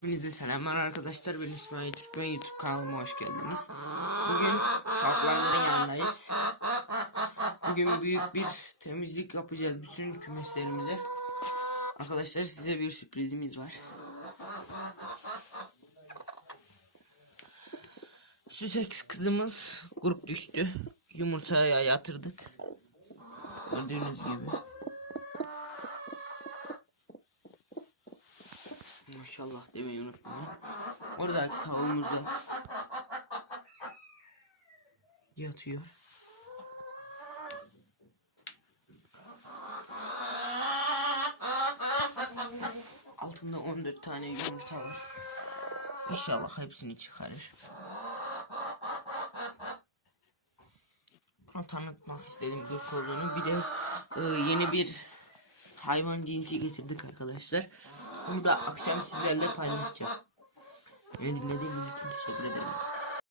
Hepinize selamlar arkadaşlar. Ben İsmail Türkmen YouTube kanalıma hoş geldiniz. Bugün tavuklarımızın yanındayız. Bugün büyük bir temizlik yapacağız bütün kümeslerimize. Arkadaşlar size bir sürprizimiz var. Süseks kızımız grup düştü. Yumurtaya yatırdık. Gördüğünüz gibi. Maşallah demeyi unutmayın. Oradaki tavuğumuz da yatıyor. Altında 14 tane yumurta var. İnşallah hepsini çıkarır. Bunu tanıtmak istedim gök olduğunu. Bir de e, yeni bir hayvan cinsi getirdik arkadaşlar. Bunu da akşam sizlerle paylaşacağım. Beni dinlediğiniz için teşekkür ederim.